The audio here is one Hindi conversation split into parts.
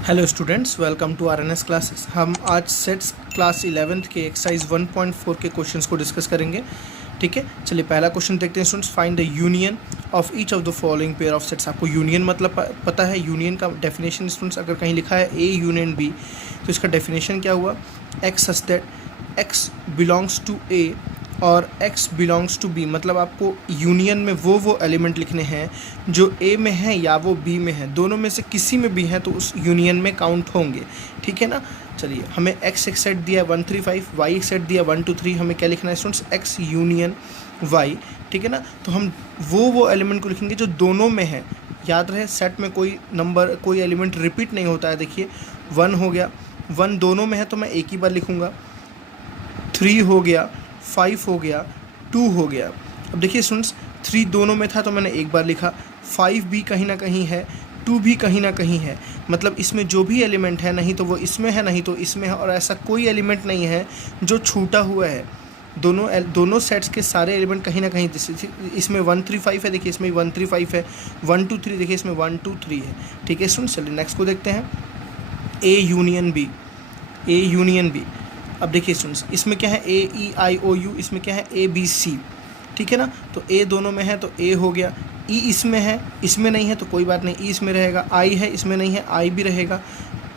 Hello students, welcome to RNS classes. हम आज सेट्स क्लास 11th के एक्सरसाइज 1.4 के क्वेश्चंस को डिस्कस करेंगे। ठीक है, चलिए पहला क्वेश्चन देखते हैं students. Find the union of each of the following pair of sets. आपको यूनियन मतलब पता है। यूनियन का डेफिनेशन स्टूडेंट्स, अगर कहीं लिखा है ए यूनियन बी तो इसका डेफिनेशन क्या हुआ? X such that x belongs to A और x बिलोंग्स टू b। मतलब आपको यूनियन में वो एलिमेंट लिखने हैं जो a में है या वो b में है, दोनों में से किसी में भी है तो उस यूनियन में काउंट होंगे। ठीक है ना। चलिए, हमें x एक सेट दिया 1 3 5, y एक सेट दिया 1 2 3। हमें क्या लिखना है स्टूडेंट्स? x union y। ठीक है ना। तो हम वो एलिमेंट को लिखेंगे जो दोनों में है। याद रहे, सेट में कोई एलिमेंट रिपीट नहीं होता है। देखिए 1 हो गया, 1 दोनों में है तो मैं एक ही बार लिखूँगा। 3 हो गया, 5 हो गया, 2 हो गया। अब देखिए स्टूडेंट्स, 3 दोनों में था तो मैंने एक बार लिखा, 5 भी कहीं ना कहीं है, 2 भी कहीं ना कहीं है। मतलब इसमें जो भी एलिमेंट है, नहीं तो वो इसमें है, नहीं तो इसमें है, और ऐसा कोई एलिमेंट नहीं है जो छूटा हुआ है। दोनों सेट्स के सारे एलिमेंट कहीं ना कहीं, इसमें 1 3 5 है, देखिए इसमें 1 3 5 है। 1 2 3 देखिए इसमें 1 2 3 है। ठीक है स्टूडेंट्स, चलिए नेक्स्ट को देखते हैं। A union B, A union B. अब देखिए स्टूडेंट्स, इसमें क्या है? ए ई आई ओ यू, इसमें क्या है? A B C. ठीक है ना। तो ए दोनों में है तो ए हो गया। ई इसमें है, इसमें नहीं है तो कोई बात नहीं, ई इसमें रहेगा। आई है, इसमें नहीं है, आई भी रहेगा।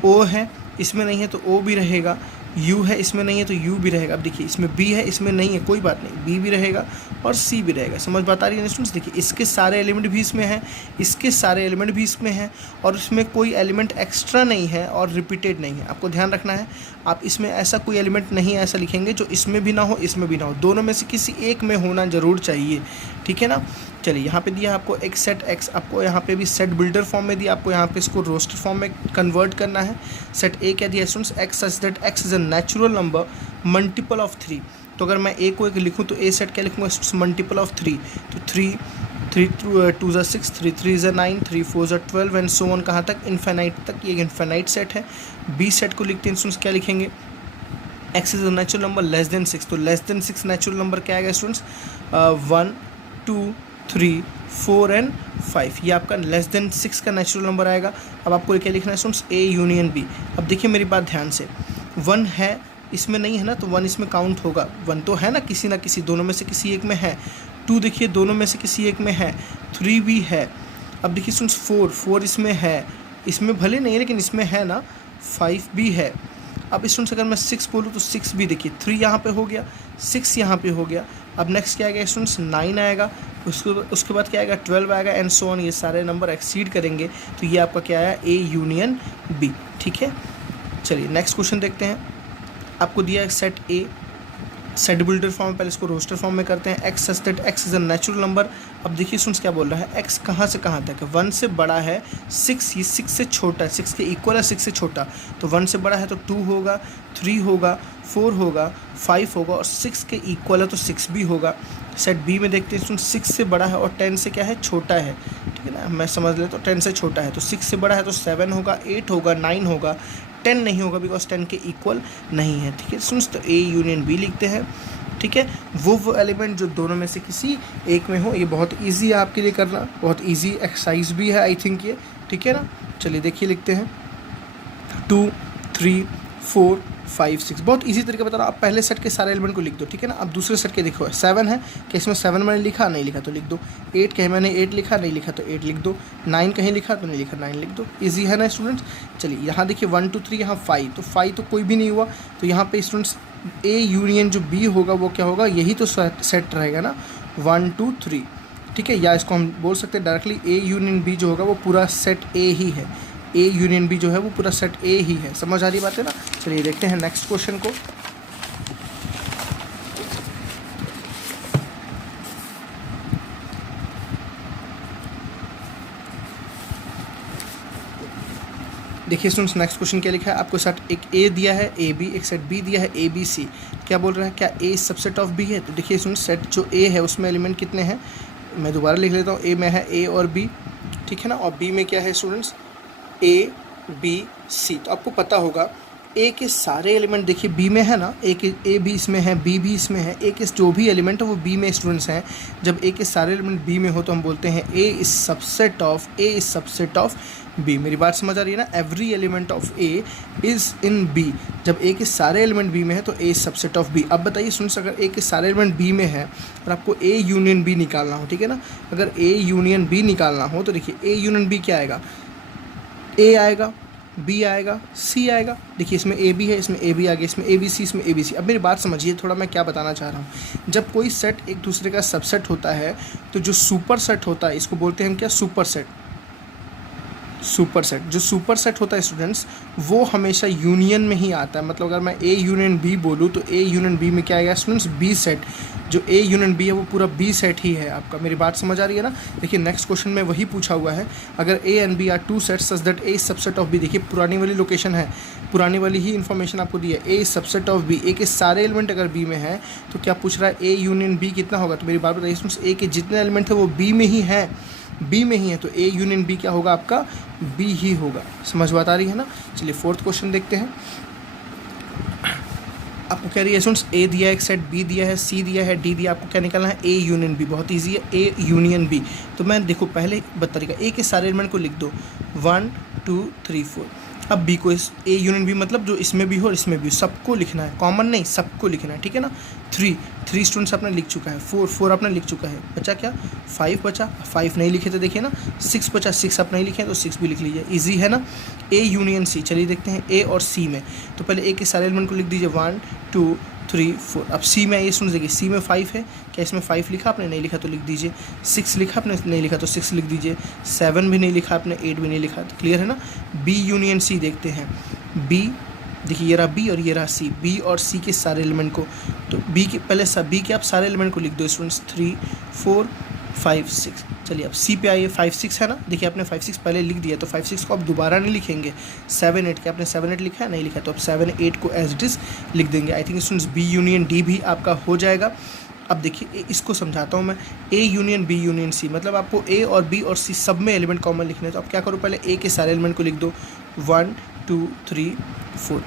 ओ है, इसमें नहीं है तो ओ भी रहेगा। यू है, इसमें नहीं है तो यू भी रहेगा। अब देखिए इसमें बी है, इसमें नहीं है, कोई बात नहीं, बी भी रहेगा और सी भी रहेगा। समझ बात आ रही है स्टूडेंट्स? देखिए इसके सारे एलिमेंट भी इसमें हैं, इसके सारे एलिमेंट भी इसमें हैं, और इसमें कोई एलिमेंट एक्स्ट्रा नहीं है और रिपीटेड नहीं है। आपको ध्यान रखना है, आप इसमें ऐसा कोई एलिमेंट नहीं ऐसा लिखेंगे जो इसमें भी ना हो, इसमें भी ना हो, दोनों में से किसी एक में होना ज़रूर चाहिए। ठीक है ना। चलिए, यहाँ पे दिया आपको एक सेट एक्स, आपको यहाँ पे भी सेट बिल्डर फॉर्म में दिया, आपको यहाँ पे इसको रोस्टर फॉर्म में कन्वर्ट करना है। सेट ए क्या दिया students? X such that x is a natural number multiple of 3। तो अगर मैं ए को एक लिखूँ तो ए सेट क्या लिखूँगा? Multiple of 3। तो 3 2 ज़ा 6, 3 3 ज़ा 9, 3 4 ज़ा 12 एंड सो ऑन। कहाँ तक? इन्फिनाइट तक। ये इन्फिनाइट सेट है। बी सेट को लिखते हैं स्टूडेंट्स, क्या लिखेंगे? X is a natural number less than 6। तो लेस देन 6 नेचुरल नंबर क्या आएगा स्टूडेंट्स? 1 2 3 4 एंड 5। ये आपका लेस देन 6 का नेचुरल नंबर आएगा। अब आपको क्या लिखना है स्टूडेंट्स? ए यूनियन बी। अब देखिए मेरी बात ध्यान से, 1 है, इसमें नहीं है ना, तो 1 इसमें काउंट होगा। 1 तो है ना किसी दोनों में से किसी एक में है। 2 देखिए दोनों में से किसी एक में है। 3 भी है। अब देखिए स्टूडेंट्स 4 इसमें है, इसमें भले नहीं है लेकिन इसमें है ना। 5 भी है। अब स्टूडेंट्स अगर मैं 6 बोलूँ तो 6 भी, देखिए 3 यहाँ पे हो गया, 6 यहाँ पे हो गया। अब नेक्स्ट क्या आएगा स्टूडेंट्स? 9 आएगा, उसके बाद क्या आएगा? 12 आएगा एंड सो ऑन। ये सारे नंबर एक्सीड करेंगे तो ये आपका क्या आया? A union B. ठीक है, चलिए नेक्स्ट क्वेश्चन देखते हैं। आपको दिया है सेट ए, सेट बिल्डर फॉर्म, पहले इसको रोस्टर फॉर्म में करते हैं। X such that x is a natural number. अब देखिए स्टूडेंट्स क्या बोल रहा है? एक्स कहाँ से कहाँ तक है? 1 से बड़ा है, 6, ये 6 से छोटा है, 6 के इक्वल है, 6 से छोटा। तो 1 से बड़ा है तो 2 होगा, 3 होगा, 4 होगा, 5 होगा, और 6 के इक्वल है तो 6 भी होगा। सेट बी में देखते हैं स्टूडेंट्स, 6 से बड़ा है और 10 से क्या है? छोटा है। ठीक है ना, मैं समझ लेता हूँ 10 से छोटा है। तो 6 से बड़ा है तो 7 होगा, 8 होगा, 9 होगा, 10 नहीं होगा बिकॉज 10 के इक्वल नहीं है। ठीक है स्टूडेंट्स, तो ए यूनियन बी लिखते हैं। ठीक है, वो एलिमेंट जो दोनों में से किसी एक में हो। ये बहुत इजी है आपके लिए करना, बहुत इजी एक्सरसाइज भी है आई थिंक ये। ठीक है ना। चलिए देखिए लिखते हैं 2 3 4 5 6। बहुत इजी तरीके बता रहा हूँ, आप पहले सेट के सारे एलिमेंट को लिख दो। ठीक है ना। अब दूसरे सेट के देखो, 7 है कि इसमें 7 मैंने लिखा, नहीं लिखा तो लिख दो। 8 कहीं मैंने 8 लिखा, नहीं लिखा तो 8 लिख दो। 9 कहीं लिखा तो नहीं लिखा, 9 लिख दो। ईजी है ना स्टूडेंट्स। चलिए यहाँ देखिए 1 2 3, यहाँ 5, तो 5 तो कोई भी नहीं हुआ। तो यहाँ पे स्टूडेंट्स ए यूनियन जो बी होगा वो क्या होगा? यही तो सेट रहेगा ना, 1 2 3। ठीक है, या इसको हम बोल सकते हैं डायरेक्टली ए यूनियन बी जो होगा वो पूरा सेट ए ही है। ए यूनियन बी जो है वो पूरा सेट ए ही है। समझ आ रही बात है ना। चलिए देखते हैं नेक्स्ट क्वेश्चन को। देखिए स्टूडेंट्स नेक्स्ट क्वेश्चन क्या लिखा है? आपको सेट एक ए दिया है ए बी, एक सेट बी दिया है ए बी सी। क्या बोल रहा है? क्या ए सबसेट ऑफ बी है? तो देखिए स्टूडेंट्स सेट जो ए है उसमें एलिमेंट कितने हैं? मैं दोबारा लिख लेता हूँ। ए में है ए और बी, ठीक है ना, और बी में क्या है स्टूडेंट्स? ए बी सी। तो आपको पता होगा ए के सारे एलिमेंट देखिए बी में है ना, ए भी इसमें है, बी भी इसमें है, ए के जो भी एलिमेंट है वो बी में स्टूडेंट्स हैं। जब ए के सारे एलिमेंट बी में हो तो हम बोलते हैं A is subset of B. मेरी बात समझ आ रही है ना? Every element of A is in B. जब ए के सारे एलिमेंट बी में है तो A is subset of B. अब बताइए स्टूडेंट्स, अगर ए के सारे एलिमेंट बी में है और आपको ए यूनियन बी निकालना हो, ठीक है ना, अगर ए यूनियन बी निकालना हो तो देखिए ए यूनियन बी क्या आएगा, ए आएगा, बी आएगा, सी आएगा। देखिए इसमें ए बी है, इसमें ए बी आ गया, इसमें ए बी सी, इसमें ए बी सी। अब मेरी बात समझिए थोड़ा, मैं क्या बताना चाह रहा हूँ। जब कोई सेट एक दूसरे का सबसेट होता है तो जो सुपर सेट होता है इसको बोलते हैं हम क्या, सुपर सेट। जो सुपर सेट होता है स्टूडेंट्स वो हमेशा यूनियन में ही आता है। मतलब अगर मैं ए यूनियन बी बोलूँ तो ए यूनियन बी में क्या आएगा स्टूडेंट्स, बी सेट। जो ए यूनियन बी है वो पूरा बी सेट ही है आपका। मेरी बात समझ आ रही है ना? देखिए नेक्स्ट क्वेश्चन में वही पूछा हुआ है, अगर A and B are two sets such that A subset of B. देखिए पुरानी वाली लोकेशन है, पुरानी वाली ही इन्फॉर्मेशन आपको दी है, ए सबसेट ऑफ बी। ए के सारे एलिमेंट अगर बी में है तो क्या पूछ रहा है, ए यूनियन बी कितना होगा। तो मेरी बात बताइए स्टूडेंट्स, ए के जितने एलिमेंट है वो बी में ही है, तो ए यूनियन बी क्या होगा आपका, बी ही होगा। समझ बात आ रही है ना? चलिए फोर्थ क्वेश्चन देखते हैं। आपको कह रही है स्टूडेंट्स, ए दिया है एक सेट, बी दिया है, सी दिया है, डी दिया, आपको क्या निकालना है, ए यूनियन बी। बहुत इजी है, ए यूनियन बी। तो मैं देखो पहले तरीका, ए के सारे एलिमेंट को लिख दो 1 2 3 4। अब बी को इस ए यूनियन बी मतलब जो इसमें भी हो और इसमें भी हो सबको लिखना है, कॉमन नहीं सबको लिखना है, ठीक है ना। 3 स्टूडेंट्स आपने लिख चुका है, 4 आपने लिख चुका है, बचा क्या 5 बचा, 5 नहीं लिखे तो देखिए ना 6 बचा, 6 आप नहीं लिखे तो 6 भी लिख लीजिए, इजी है ना। ए यूनियन सी, चलिए देखते हैं ए और सी में। तो पहले ए के सारे एलिमेंट को लिख दीजिए 1 2 3 4। अब सी में ये सुन देखिए, सी में 5 है, क्या इसमें 5 लिखा आपने, नहीं लिखा तो लिख दीजिए। 6 लिखा आपने, नहीं लिखा तो 6 लिख दीजिए। 7 भी नहीं लिखा आपने, 8 भी नहीं लिखा, तो क्लियर है ना। बी यूनियन सी देखते हैं, बी देखिए ये रहा बी और ये रहा सी, बी और सी के सारे एलिमेंट को, तो बी के पहले बी के आप सारे एलिमेंट को लिख दो स्टूडेंट्स 3 4 5 6। चलिए अब सी पे आइए, 5 6 है ना, देखिए आपने 5 6 पहले लिख दिया तो 5 6 को आप दोबारा नहीं लिखेंगे। 7 8 क्या आपने 7 8 लिखा है, नहीं लिखा, तो अब 7 8 को एज इट इज़ लिख देंगे। I think students B union D भी आपका हो जाएगा। अब देखिए इसको समझाता हूँ मैं, A union B union C मतलब आपको ए और बी और सी सब में एलिमेंट कॉमन लिखने हैं। तो आप क्या करो, पहले ए के सारे एलिमेंट को लिख दो 1 2 3 4।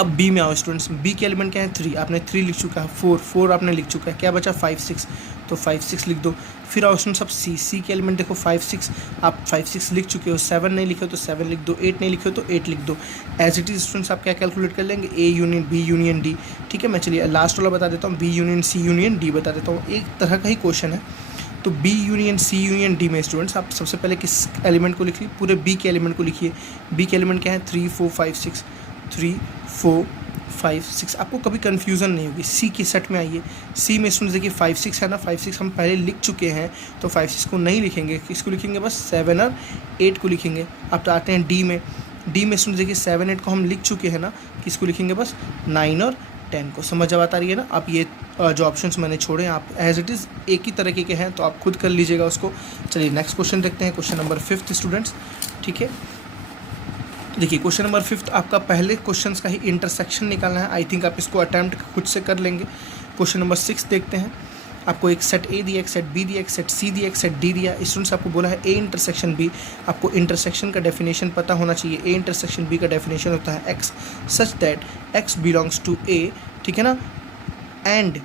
अब बी में आओ स्टूडेंट्स, बी के एलिमेंट क्या है 3, आपने 3 लिख चुका है, 4 आपने लिख चुका है, क्या बचा 5 6, तो 5 6 लिख दो। फिर आओ स्टूडेंट्स अब सी के एलिमेंट देखो 5 6, आप 5 6 लिख चुके हो, 7 नहीं लिखे हो तो 7 लिख दो, 8 नहीं लिखे हो तो 8 लिख दो। एज इट इज स्टूडेंट्स आप क्या कैलकुलेट कर लेंगे, A union B union D, ठीक है। मैं चलिए लास्ट वाला बता देता हूँ, B union C union D बता देता हूँ, एक तरह का ही क्वेश्चन है। तो B union C union D में स्टूडेंट्स आप सबसे पहले किस एलिमेंट को लिखिए, पूरे बी के एलिमेंट को लिखिए। बी के एलिमेंट क्या है 3 4 5 6, 3 4 5 6, आपको कभी कन्फ्यूज़न नहीं होगी। सी के सेट में आइए, सी में स्टूडेंट्स देखिए 5 6 है ना, 5 6 हम पहले लिख चुके हैं तो 5 6 को नहीं लिखेंगे, किसको लिखेंगे बस 7 और 8 को लिखेंगे। अब तो आते हैं डी में, डी में स्टूडेंट्स देखिए 7 8 को हम लिख चुके हैं ना, किसको लिखेंगे बस 9 और 10 को। समझ आ रही है ना। आप ये जो ऑप्शंस मैंने छोड़े हैं आप एज इट इज़ एक ही तरीके के हैं तो आप खुद कर लीजिएगा उसको। चलिए नेक्स्ट क्वेश्चन देखते हैं, क्वेश्चन नंबर 5 स्टूडेंट्स, ठीक है। देखिए क्वेश्चन नंबर 5 आपका पहले क्वेश्चन का ही इंटरसेक्शन निकालना है। आई थिंक आप इसको अटैम्प्ट खुद से कर लेंगे। क्वेश्चन नंबर 6 देखते हैं, आपको एक सेट ए दिया, एक सेट बी दिया, एक सेट सी दिया, एक सेट डी दिया। स्टूडेंट्स आपको बोला है ए इंटरसेक्शन बी, आपको इंटरसेक्शन का डेफिनेशन पता होना चाहिए। ए इंटरसेक्शन बी का डेफिनेशन होता है x such that x belongs to A, ठीक है ना, and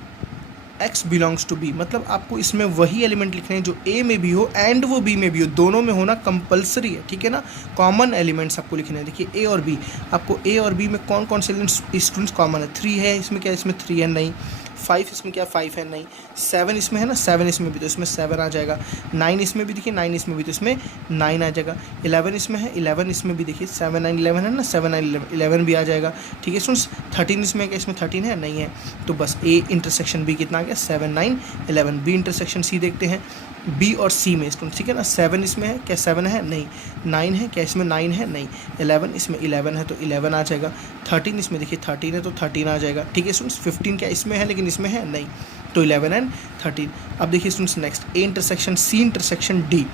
x belongs to B. मतलब आपको इसमें वही एलिमेंट लिखने हैं जो ए में भी हो एंड वो बी में भी हो, दोनों में होना कंपलसरी है, ठीक है ना। कॉमन एलिमेंट्स आपको लिखने हैं। देखिए ए और बी, आपको ए और बी में कौन कौन से एलिमेंट्स स्टूडेंट्स कॉमन है, 3 है, इसमें क्या इसमें 3 है नहीं, 5 इसमें क्या 5 है नहीं, 7 इसमें है ना, 7 इसमें भी तो इसमें 7 आ जाएगा, 9 इसमें भी देखिए 9 इसमें भी तो इसमें 9 आ जाएगा, 11 इसमें है, 11 इसमें भी देखिए 7 9 11 है ना, 7 9 11 भी आ जाएगा, ठीक है स्टूडेंट्स। 13 इसमें क्या इसमें 13 है नहीं है, तो बस ए इंटरसेक्शन बी कितना आ गया 7 9 11। बी इंटरसेक्शन सी देखते हैं, बी और सी में स्टूडेंट, ठीक है ना। 7 इसमें है, क्या 7 है नहीं, 9 है, क्या इसमें 9 है नहीं, 11 इसमें 11 है तो 11 आ जाएगा, 13 इसमें देखिए 13 है तो 13 आ जाएगा, ठीक है स्टूडेंट्स। 15 क्या इसमें है लेकिन इसमें है नहीं, तो 11 एंड 13। अब देखिए students next, A intersection C intersection D,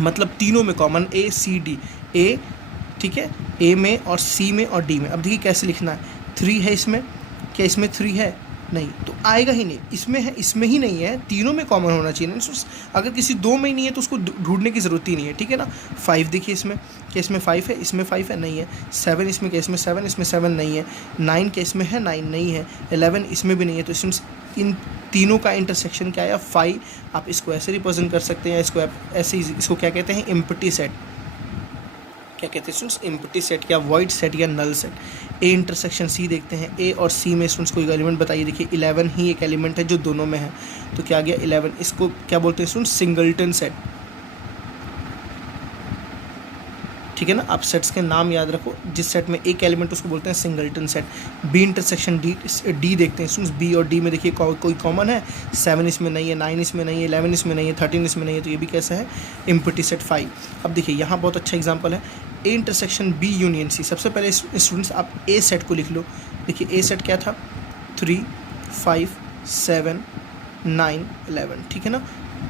मतलब तीनों में कॉमन ए सी डी, ए ठीक है, ए में और सी में और डी में। अब देखिए कैसे लिखना है, 3 है इसमें, क्या इसमें 3 है नहीं, तो आएगा ही नहीं। इसमें है, इसमें ही नहीं है, तीनों में कॉमन होना चाहिए ना। अगर किसी दो में ही नहीं है तो उसको ढूंढने की ज़रूरत ही नहीं है, ठीक है ना। 5 देखिए, इसमें क्या इसमें 5 है, इसमें 5 है, नहीं है। 7 इसमें क्या इसमें 7, इसमें 7 नहीं है। 9 क्या इसमें है, 9 नहीं है। 11 इसमें भी नहीं है। तो इसमें इन तीनों का इंटरसेक्शन क्या है, 5। आप इसको ऐसे रिप्रेजेंट कर सकते हैं, इसको ऐसे, इसको क्या कहते हैं, एम्प्टी सेट। क्या कहते हैं स्टूडेंट्स, एम्प्टी सेट या वॉइड सेट या नल सेट। ए इंटरसेक्शन सी देखते हैं, ए और सी में स्टूडेंट्स कोई एलिमेंट बताइए। देखिए 11 ही एक एलिमेंट है जो दोनों में है, तो क्या आ गया 11। इसको क्या बोलते हैं स्टूडेंट्स, सिंगलटन सेट, ठीक है ना। आप सेट्स के नाम याद रखो, जिस सेट में एक एलिमेंट उसको बोलते हैं singleton set. B intersection D देखते हैं स्टूडेंट्स, बी और डी में देखिए कोई कॉमन है। 7 इसमें नहीं है, 9 इसमें नहीं है, 11 इसमें नहीं है, 13 इसमें नहीं है, तो ये भी कैसा है, एम्प्टी सेट 5। अब देखिए यहाँ बहुत अच्छा एग्जाम्पल है, A intersection B union C. सबसे पहले स्टूडेंट्स आप ए सेट को लिख लो। देखिए ए सेट क्या था, 3, 5, 7, 9, 11, ठीक है ना।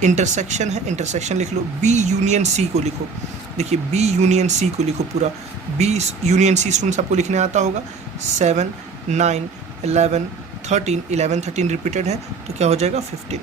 इंटरसेक्शन है, इंटरसेक्शन लिख लो। बी यूनियन सी को लिखो। देखिए बी यूनियन सी को लिखो पूरा। बी यूनियन सी स्टूडेंट्स आपको लिखने आता होगा। 7, 9, 11, 13, 11, 13 रिपीटेड है, तो क्या हो जाएगा 15,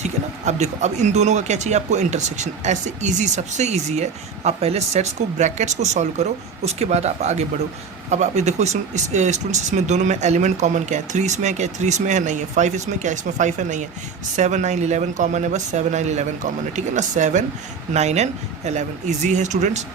ठीक है ना। अब देखो, अब इन दोनों का क्या चाहिए आपको, इंटरसेक्शन। ऐसे इजी, सबसे इजी है, आप पहले सेट्स को, ब्रैकेट्स को सॉल्व करो, उसके बाद आप आगे बढ़ो। अब आप देखो स्टूडेंट्स, इसमें दोनों में एलिमेंट कॉमन क्या है, 3 इसमें है क्या, 3 इसमें है, नहीं है। 5 इसमें क्या, इसमें 5 है, नहीं है। 7, 9, 11 कॉमन है, बस 7, 9, 11 कॉमन है, ठीक है ना। 7, 9 एंड 11 ईजी है स्टूडेंट्स।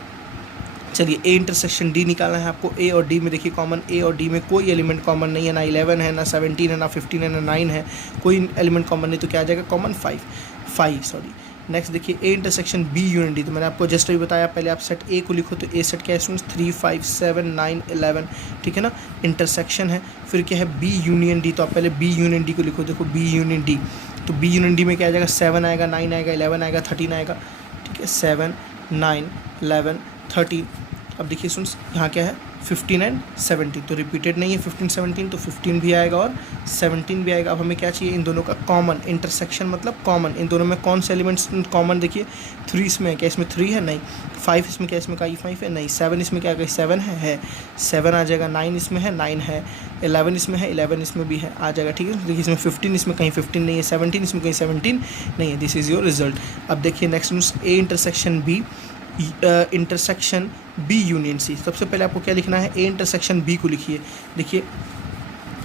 चलिए ए इंटरसेक्शन डी निकालना है आपको। ए और डी में देखिए कॉमन, ए और डी में कोई एलिमेंट कॉमन नहीं है, ना 11 है, ना 17 है, ना 15 है, ना 9 है, कोई एलिमेंट कॉमन नहीं, तो क्या आ जाएगा कॉमन, 5। नेक्स्ट देखिए A intersection B union D, तो मैंने आपको जस्ट अभी बताया, पहले आप सेट ए को लिखो, तो ए सेट क्या है स्टूडेंट्स, 3, 5, 7, 9, 11, ठीक है ना। इंटरसेक्शन है, फिर क्या है बी यूनियन डी, तो आप पहले बी यूनियन डी को लिखो। देखो बी यूनियन डी, तो बी यूनियन डी में क्या आ जाएगा, 7 आएगा, 9 आएगा, 11 आएगा, 13 आएगा, ठीक है। 7, 9, 11, 13। अब देखिए स्टूडेंट्स यहाँ क्या है, 15 एंड 17, तो रिपीटेड नहीं है 15, 17, तो 15 भी आएगा और 17 भी आएगा। अब हमें क्या चाहिए, इन दोनों का कॉमन। इंटरसेक्शन मतलब कॉमन, इन दोनों में कौन से एलिमेंट्स कॉमन, देखिए 3 इसमें है क्या, इसमें 3 है, नहीं। 5 इसमें क्या, इसमें का 5 है, नहीं। 7 इसमें क्या है, 7 है, 7 आ जाएगा। 9 इसमें है, 9 है। 11 इसमें है, 11 इसमें भी है, आ जाएगा, ठीक है। देखिए इसमें 15 इसमें कहीं 15 नहीं है, 17 इसमें कहीं 17 नहीं है। This is your result. अब देखिए next A intersection B intersection B union C. सबसे पहले आपको क्या लिखना है, ए इंटरसेक्शन बी को लिखिए। देखिए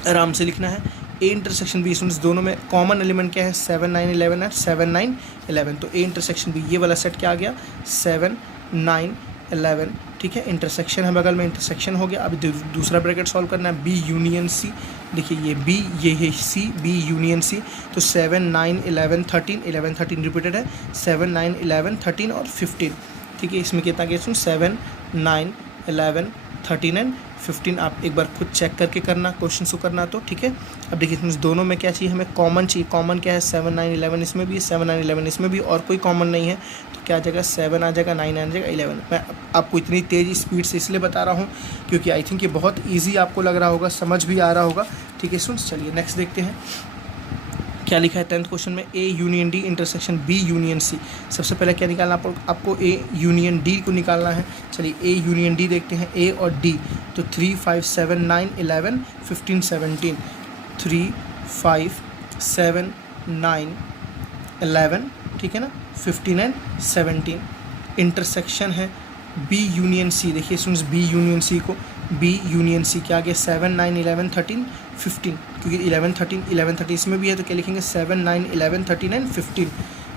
आराम से लिखना है, ए इंटरसेक्शन बी स्टूडेंट्स, दोनों में कॉमन एलिमेंट क्या है, 7, 9, 11 है, 7, 9, 11, तो ए इंटरसेक्शन बी, ये वाला सेट क्या आ गया, 7, 9, 11, ठीक है। इंटरसेक्शन है बगल में, इंटरसेक्शन हो गया। अब दूसरा ब्रैकेट सॉल्व करना है, बी यूनियन सी। देखिए ये बी, ये है सी, बी यूनियन सी, तो 7, 9, 11, 13, 11, 13 रिपीटेड है, 7, 9, 11, 13 और 15, ठीक है। इसमें कितना गया सुन, 7, 9, 11, 13 एंड 15। आप एक बार खुद चेक करके करना, क्वेश्चन को करना, तो ठीक है। अब देखिए इसमें दोनों में क्या चाहिए, हमें कॉमन चाहिए। कॉमन क्या है, 7, 9, 11 इसमें भी है, 7, 9, 11 इसमें भी, और कोई कॉमन नहीं है, तो क्या आ जाएगा, 7 आ जाएगा, 9 आ जाएगा, 11। मैं आपको इतनी तेज़ स्पीड से इसलिए बता रहा हूँ क्योंकि आई थिंक ये बहुत ईजी आपको लग रहा होगा, समझ भी आ रहा होगा, ठीक है स्टूडेंट्स। चलिए नेक्स्ट देखते हैं क्या लिखा है 10th क्वेश्चन में, A union D intersection B union C. सबसे पहले क्या निकालना आपको ए यूनियन डी को निकालना है। चलिए ए यूनियन डी देखते हैं, ए और डी, तो 3, 5, 7, 9, 11, 15, 17, 3, 5, 7, 9, 11, ठीक है ना, 15 एंड 17। इंटरसेक्शन है बी यूनियन सी। देखिए स्टूडेंट्स बी यूनियन सी को, बी यूनियन सी क्या आ गया, 7, 9, 11, 13, 15, क्योंकि 11, 13 इसमें भी है, तो क्या लिखेंगे, 7, 9, 11, 13 एंड 15,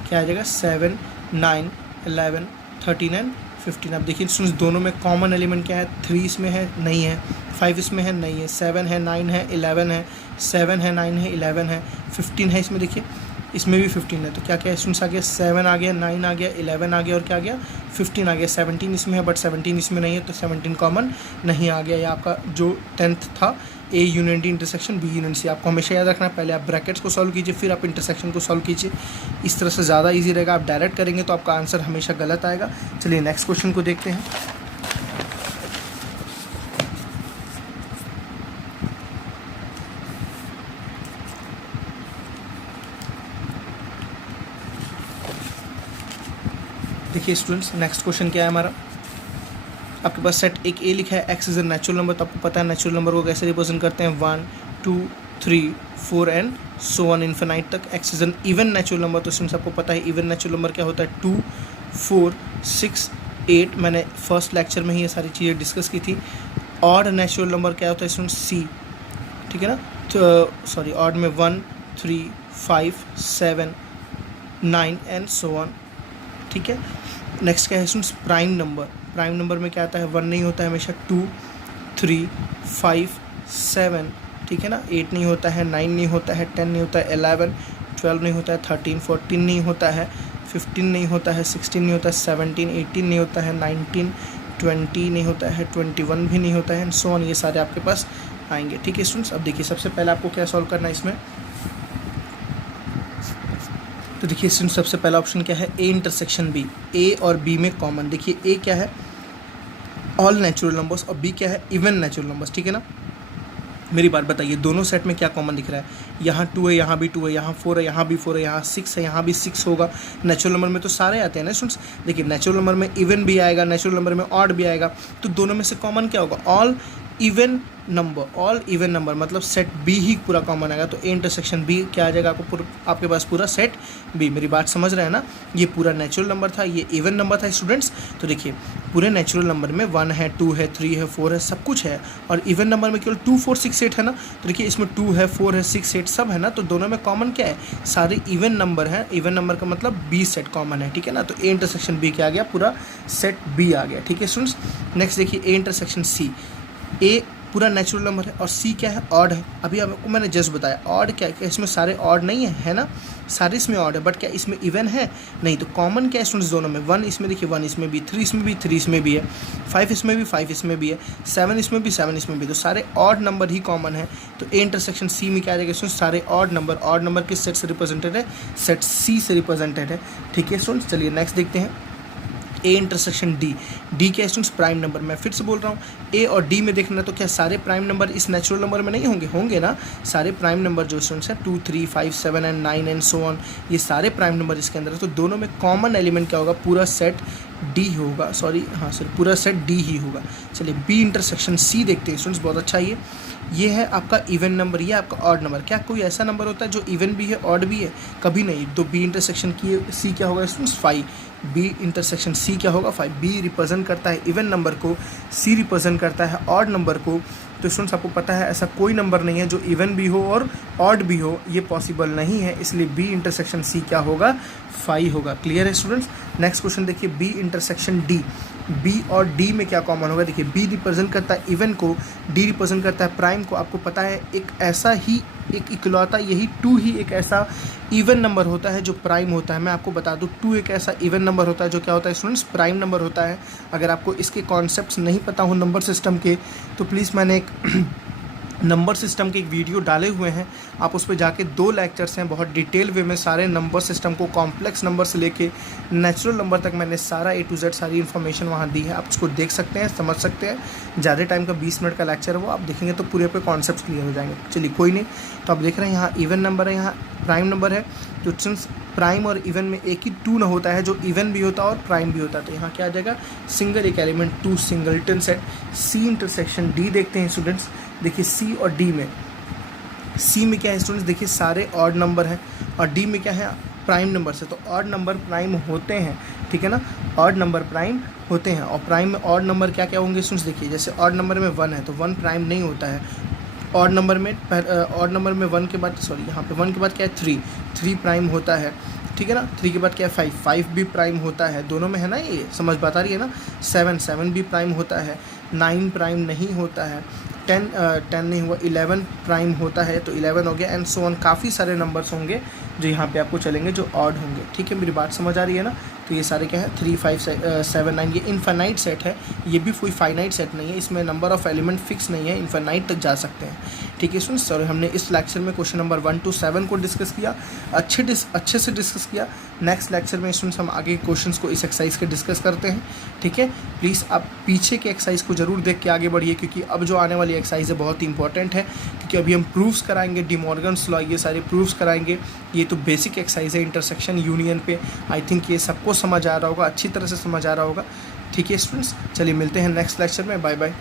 क्या आ जाएगा, 7, 9, 11, 13 एंड 15। अब देखिए स्टूडेंट्स दोनों में कॉमन एलिमेंट क्या है, 3 इसमें है, नहीं है। 5 इसमें है, नहीं है। 7 है, 9 है, 11 है। 7 है, 9 है, 11 है। 15 है इसमें, देखिए इसमें भी 15 है, तो क्या क्या स्टूडेंट्स आ गया, 7 आ गया, 9 आ गया, 11 आ गया, और क्या आ गया, 15 आ गया। 17 इसमें है, बट 17 इसमें नहीं है, तो 17 कॉमन नहीं आ गया। ये आपका जो 10th था, A union D intersection B union C. आपको हमेशा याद रखना है, पहले आप ब्रैकेट्स को सॉल्व कीजिए, फिर आप इंटरसेक्शन को सॉल्व कीजिए, इस तरह से ज़्यादा ईजी रहेगा। आप डायरेक्ट करेंगे तो आपका आंसर हमेशा गलत आएगा। चलिए नेक्स्ट क्वेश्चन को देखते हैं। देखिए स्टूडेंट्स नेक्स्ट क्वेश्चन क्या है हमारा, आपके पास सेट एक ए लिखा है, x is a natural number, तो आपको पता है नेचुरल नंबर को कैसे रिप्रेजेंट करते हैं, 1, 2, 3, 4 एंड सो ऑन इन्फिनाइट तक। X is an even natural number, तो स्टूडेंट्स आपको पता है इवन नेचुरल नंबर क्या होता है, 2, 4, 6, 8। मैंने फर्स्ट लेक्चर में ही ये सारी चीज़ें डिस्कस की थी। ऑड नेचुरल नंबर क्या होता है स्टूडेंट्स, सी, ठीक है ना। तो सॉरी, ऑड में 1, 3, 5, 7, 9 एंड सो ऑन, ठीक है। नेक्स्ट क्या है students, prime number. Prime number में क्या आता है, 1 नहीं होता है हमेशा, 2, 3, 5, 7, ठीक है ना। 8 नहीं होता है, 9 नहीं होता है, 10 नहीं होता है, 11, 12 नहीं होता है, 13, 14 नहीं होता है, 15 नहीं होता है, 16 नहीं होता है, 17, 18 नहीं होता है, 19, 20 नहीं होता है, 21 भी नहीं होता है, एंड सो ऑन। ये सारे आपके पास आएंगे, ठीक है स्टूडेंट्स। अब देखिए सबसे पहले आपको क्या सॉल्व करना है इसमें, तो देखिए स्टूडेंट्स सबसे पहला ऑप्शन क्या है, ए इंटरसेक्शन बी। ए और बी में कॉमन, देखिए ए क्या है, ऑल नेचुरल नंबर्स, और बी क्या है, इवन नेचुरल नंबर्स, ठीक है ना। मेरी बात बताइए, दोनों सेट में क्या कॉमन दिख रहा है, यहाँ 2 है, यहाँ भी 2 है, यहाँ 4 है, यहाँ भी 4 है, यहाँ 6 है, यहाँ भी 6 होगा। नेचुरल नंबर में तो सारे आते हैं ना स्टूडेंट्स। देखिए नेचुरल नंबर में इवन भी आएगा, नेचुरल नंबर में ऑड भी आएगा, तो दोनों में से कॉमन क्या होगा, all even number. All even number मतलब सेट बी ही पूरा कॉमन आएगा, तो ए इंटरसेक्शन बी क्या आ जाएगा, आपके पास पूरा सेट बी। मेरी बात समझ रहे हैं ना। ये पूरा नेचुरल नंबर था, ये इवन नंबर था स्टूडेंट्स। तो देखिए पूरे नेचुरल नंबर में 1 है, 2 है, 3 है, 4 है, सब कुछ है, और इवन नंबर में केवल 2, 4, 6, 8 है ना। तो देखिए इसमें 2 है, 4 है, 6, 8 सब है ना, तो दोनों में कॉमन क्या है, सारे इवन नंबर हैं। इवन नंबर का मतलब बी सेट कॉमन है, ठीक है ना। तो ए इंटरसेक्शन बी क्या आ गया, पूरा सेट बी आ गया, ठीक है स्टूडेंट्स। नेक्स्ट देखिए ए इंटरसेक्शन सी। ए पूरा नेचुरल नंबर है और सी क्या है, ऑड है। अभी आपको मैंने जस्ट बताया ऑड क्या है, इसमें सारे ऑड नहीं है ना, सारे इसमें ऑड है, बट क्या इसमें इवन है नहीं। तो कॉमन क्या है स्टूडेंट्स दोनों में, 1 इसमें देखिए 1 इसमें भी, 3 इसमें भी, 3 इसमें भी है, 5 इसमें भी, 5 इसमें भी है, 7 इसमें भी, 7 इसमें भी, तो सारे ऑड नंबर ही कॉमन है। तो ए इंटरसेक्शन सी में क्या आ जाएगा स्टूडेंट्स, सारे ऑड नंबर किस सेट से रिप्रेजेंटेड है, सेट सी से रिप्रेजेंटेड है, ठीक है स्टूडेंट्स। चलिए नेक्स्ट देखते हैं ए इंटरसेक्शन डी। डी क्या स्टूडेंट्स, प्राइम नंबर। मैं फिर से बोल रहा हूँ, ए और डी में देखना, तो क्या सारे प्राइम नंबर इस नेचुरल नंबर में नहीं होंगे ना। सारे प्राइम नंबर जो स्टूडेंट्स हैं 2, 3, 5, 7 एंड 9 एंड सो ऑन, ये सारे प्राइम नंबर इसके अंदर है। तो दोनों में कॉमन एलिमेंट क्या होगा, पूरा सेट डी होगा, पूरा सेट डी ही होगा। चलिए बी इंटरसेक्शन सी देखते हैं स्टूडेंट्स, बहुत अच्छा। ये है आपका इवन नंबर, ये आपका ऑड नंबर। क्या कोई ऐसा नंबर होता है जो इवन भी है ऑड भी है, कभी नहीं। तो बी इंटरसेक्शन की सी क्या होगा स्टूडेंट्स, 5। बी इंटरसेक्शन सी क्या होगा, 5। बी रिप्रेजेंट करता है इवन नंबर को, सी रिप्रेजेंट करता है ऑड नंबर को। तो स्टूडेंट्स आपको पता है ऐसा कोई नंबर नहीं है जो इवन भी हो और ऑड भी हो, ये पॉसिबल नहीं है, इसलिए बी इंटरसेक्शन सी क्या होगा, 5 होगा। क्लियर है स्टूडेंट्स। नेक्स्ट क्वेश्चन देखिए बी इंटरसेक्शन डी। बी और डी में क्या कॉमन होगा, देखिए बी रिप्रेजेंट करता है इवन को, डी रिप्रेजेंट करता है प्राइम को। आपको पता है एक ऐसा ही एक इकलौता यही 2 ही एक ऐसा इवन नंबर होता है जो प्राइम होता है। मैं आपको बता दूं 2 एक ऐसा इवन नंबर होता है जो क्या होता है स्टूडेंट्स, प्राइम नंबर होता है। अगर आपको इसके कॉन्सेप्ट्स नहीं पता हो नंबर सिस्टम के, तो प्लीज़ मैंने एक नंबर सिस्टम के एक वीडियो डाले हुए हैं, आप उस पर जाके 2 लेक्चर्स हैं, बहुत डिटेल वे में सारे नंबर सिस्टम को, कॉम्प्लेक्स नंबर से लेके नेचुरल नंबर तक मैंने सारा A to Z सारी इन्फॉर्मेशन वहाँ दी है। आप उसको देख सकते हैं, समझ सकते हैं। ज़्यादा टाइम का 20 मिनट का लेक्चर है वो, आप देखेंगे तो पूरे पे कॉन्सेप्ट क्लियर हो जाएंगे। चलिए कोई नहीं, तो आप देख रहे हैं यहाँ इवन नंबर है, यहाँ प्राइम नंबर है। तो सिंस प्राइम और इवन में एक ही 2 ना होता है जो इवन भी होता है और प्राइम भी होता है, तो यहाँ क्या आ जाएगा, सिंगल एक element 2 singleton set. C intersection D देखते हैं स्टूडेंट्स। देखिए सी और डी में, सी में क्या है स्टूडेंट्स, देखिए सारे ऑड नंबर हैं, और डी में क्या है, प्राइम नंबर से। तो ऑड नंबर प्राइम होते हैं, ठीक है ना, ऑड नंबर प्राइम होते हैं। और प्राइम में ऑड नंबर क्या क्या होंगे स्टूडेंट्स, देखिए जैसे ऑड नंबर में 1 है तो 1 प्राइम नहीं होता है। ऑड नंबर में 1 के बाद, यहाँ पे 1 के बाद क्या है, 3 प्राइम होता है, ठीक है ना। 3 के बाद क्या है, 5 भी प्राइम होता है, दोनों में है ना, ये समझ बात आ रही है ना। 7 भी प्राइम होता है, 9 प्राइम नहीं होता है, 10 नहीं हुआ, 11 प्राइम होता है, तो 11 हो गया, एंड सो ऑन। काफ़ी सारे नंबर्स होंगे जो यहाँ पे आपको चलेंगे जो ऑड होंगे, ठीक है। मेरी बात समझ आ रही है ना। तो ये सारे क्या है, 3, 5, 7, 9, ये इनफाइनाइट सेट है, ये भी कोई फाइनाइट सेट नहीं है, इसमें नंबर ऑफ एलिमेंट फिक्स नहीं है, इनफाइनाइट तक जा सकते हैं, ठीक है स्टूडेंट्स। सॉरी, हमने इस लेक्चर में क्वेश्चन नंबर 1 to 7 को डिस्कस किया, अच्छे से डिस्कस किया। नेक्स्ट लेक्चर में स्टूडेंट्स हम आगे क्वेश्चंस को इस एक्सरसाइज के डिस्कस करते हैं, ठीक है। प्लीज़ आप पीछे के एक्सरसाइज को जरूर देख के आगे बढ़िए, क्योंकि अब जो आने वाली एक्सरसाइज है बहुत ही इंपॉर्टेंट है, क्योंकि अभी हम प्रूफ्स कराएंगे, डी मॉर्गन्स लॉ, ये सारे प्रूफ्स कराएंगे। ये तो बेसिक एक्सरसाइज है इंटरसेक्शन यूनियन पे, आई थिंक ये सबको समझ आ रहा होगा, अच्छी तरह से समझ आ रहा होगा, ठीक है स्टूडेंट्स। चलिए मिलते हैं नेक्स्ट लेक्चर में, बाय बाय।